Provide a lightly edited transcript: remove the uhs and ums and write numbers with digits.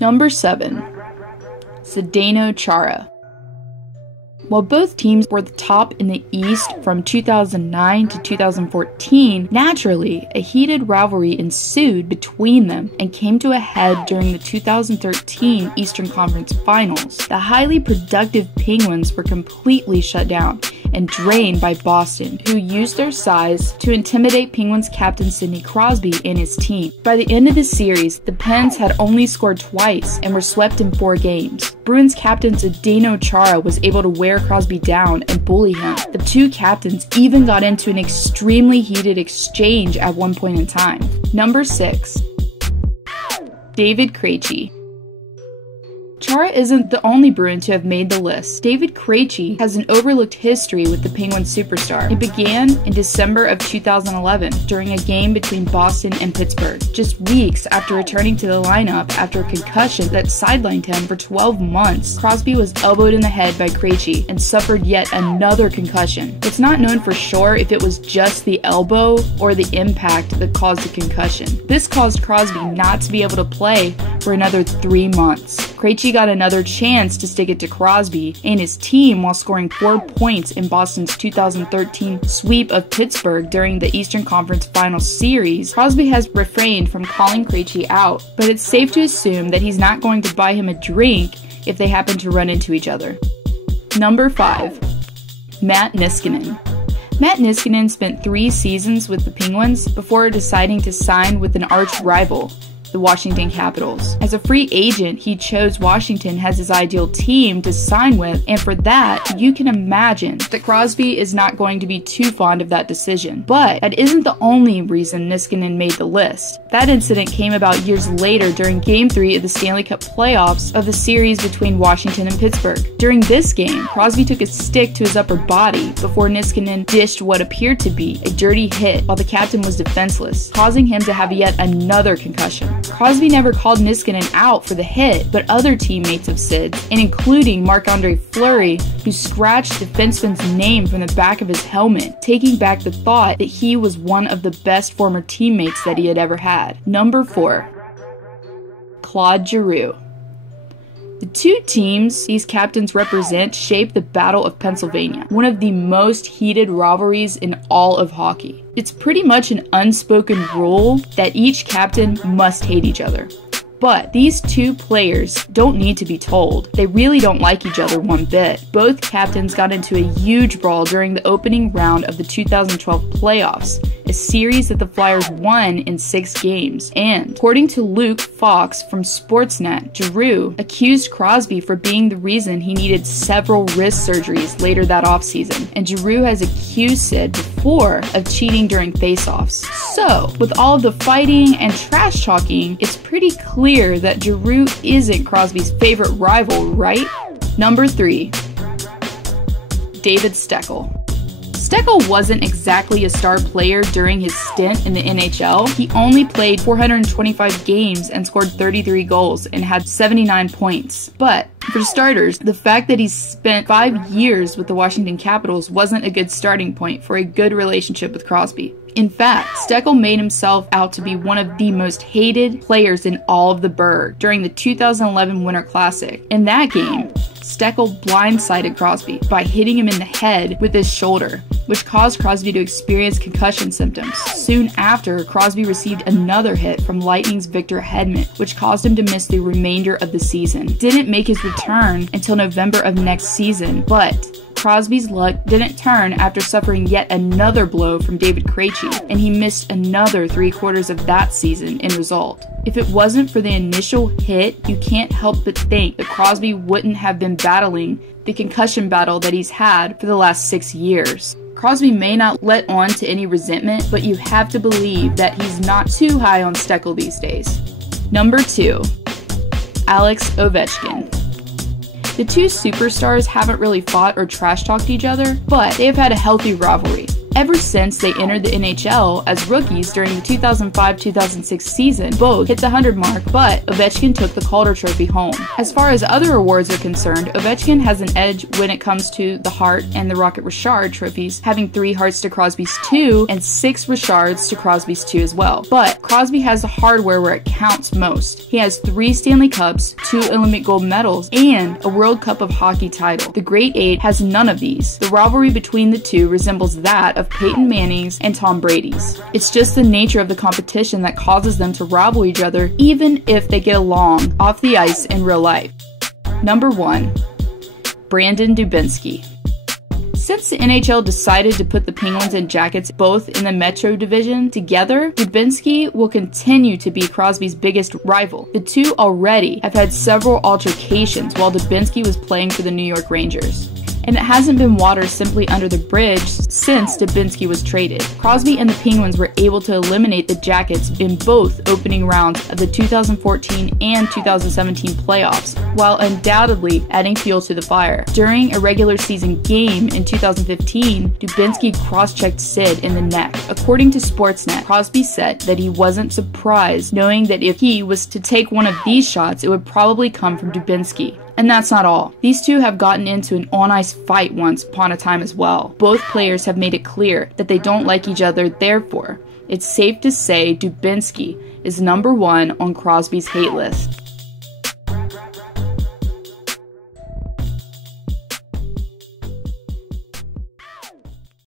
Number 7. Cedeno Chara. While both teams were the top in the East from 2009 to 2014, naturally, a heated rivalry ensued between them and came to a head during the 2013 Eastern Conference Finals. The highly productive Penguins were completely shut down and drained by Boston, who used their size to intimidate Penguins captain Sidney Crosby and his team. By the end of the series, the Pens had only scored twice and were swept in 4 games. Bruins captain Cedeno Chara was able to wear Crosby down and bully him. The two captains even got into an extremely heated exchange at one point in time. Number 6. David Krejci. Chara isn't the only Bruin to have made the list. David Krejci has an overlooked history with the Penguins superstar. It began in December of 2011 during a game between Boston and Pittsburgh, just weeks after returning to the lineup after a concussion that sidelined him for 12 months. Crosby was elbowed in the head by Krejci and suffered yet another concussion. It's not known for sure if it was just the elbow or the impact that caused the concussion. This caused Crosby not to be able to play for another 3 months. Krejci got another chance to stick it to Crosby and his team while scoring 4 points in Boston's 2013 sweep of Pittsburgh during the Eastern Conference Finals series. Crosby has refrained from calling Krejci out, but it's safe to assume that he's not going to buy him a drink if they happen to run into each other. Number 5. Matt Niskanen. Matt Niskanen spent 3 seasons with the Penguins before deciding to sign with an arch rival, the Washington Capitals. As a free agent, he chose Washington as his ideal team to sign with, and for that, you can imagine that Crosby is not going to be too fond of that decision. But that isn't the only reason Niskanen made the list. That incident came about years later during Game 3 of the Stanley Cup playoffs of the series between Washington and Pittsburgh. During this game, Crosby took a stick to his upper body before Niskanen dished what appeared to be a dirty hit while the captain was defenseless, causing him to have yet another concussion. Crosby never called Niskanen out for the hit, but other teammates of Sid's, and including Marc-Andre Fleury, who scratched the defenseman's name from the back of his helmet, taking back the thought that he was one of the best former teammates that he had ever had. Number 4. Claude Giroux. The two teams these captains represent shape the Battle of Pennsylvania, one of the most heated rivalries in all of hockey. It's pretty much an unspoken rule that each captain must hate each other. But these two players don't need to be told. They really don't like each other one bit. Both captains got into a huge brawl during the opening round of the 2012 playoffs, a series that the Flyers won in 6 games. And according to Luke Fox from Sportsnet, Giroux accused Crosby for being the reason he needed several wrist surgeries later that offseason. And Giroux has accused Sid before of cheating during faceoffs. So, with all of the fighting and trash talking, it's pretty clear that Giroux isn't Crosby's favorite rival, right? Number 3. David Steckel. Steckel wasn't exactly a star player during his stint in the NHL. He only played 425 games and scored 33 goals and had 79 points. But for starters, the fact that he spent 5 years with the Washington Capitals wasn't a good starting point for a good relationship with Crosby. In fact, Steckel made himself out to be one of the most hated players in all of the Burgh during the 2011 Winter Classic. In that game, Steckel blindsided Crosby by hitting him in the head with his shoulder, which caused Crosby to experience concussion symptoms. Soon after, Crosby received another hit from Lightning's Victor Hedman, which caused him to miss the remainder of the season. Didn't make his return until November of next season, but Crosby's luck didn't turn after suffering yet another blow from David Krejci, and he missed another 3/4 of that season in result. If it wasn't for the initial hit, you can't help but think that Crosby wouldn't have been battling the concussion battle that he's had for the last 6 years. Crosby may not let on to any resentment, but you have to believe that he's not too high on Steckel these days. Number 2. Alex Ovechkin. The two superstars haven't really fought or trash-talked each other, but they have had a healthy rivalry. Ever since they entered the NHL as rookies during the 2005-2006 season, both hit the 100 mark, but Ovechkin took the Calder Trophy home. As far as other awards are concerned, Ovechkin has an edge when it comes to the Hart and the Rocket Richard trophies, having 3 Harts to Crosby's 2 and 6 Richards to Crosby's 2 as well. But Crosby has the hardware where it counts most. He has 3 Stanley Cups, 2 Olympic gold medals, and a World Cup of Hockey title. The Great Eight has none of these. The rivalry between the two resembles that of Peyton Manning's and Tom Brady's. It's just the nature of the competition that causes them to rival each other, even if they get along off the ice in real life. Number 1. Brandon Dubinsky. Since the NHL decided to put the Penguins and Jackets both in the Metro Division together, Dubinsky will continue to be Crosby's biggest rival. The two already have had several altercations while Dubinsky was playing for the New York Rangers. And it hasn't been water simply under the bridge since Dubinsky was traded. Crosby and the Penguins were able to eliminate the Jackets in both opening rounds of the 2014 and 2017 playoffs, while undoubtedly adding fuel to the fire. During a regular season game in 2015, Dubinsky cross-checked Sid in the neck. According to Sportsnet, Crosby said that he wasn't surprised, knowing that if he was to take one of these shots, it would probably come from Dubinsky. And that's not all. These two have gotten into an on-ice fight once upon a time as well. Both players have made it clear that they don't like each other, therefore, it's safe to say Dubinsky is number 1 on Crosby's hate list.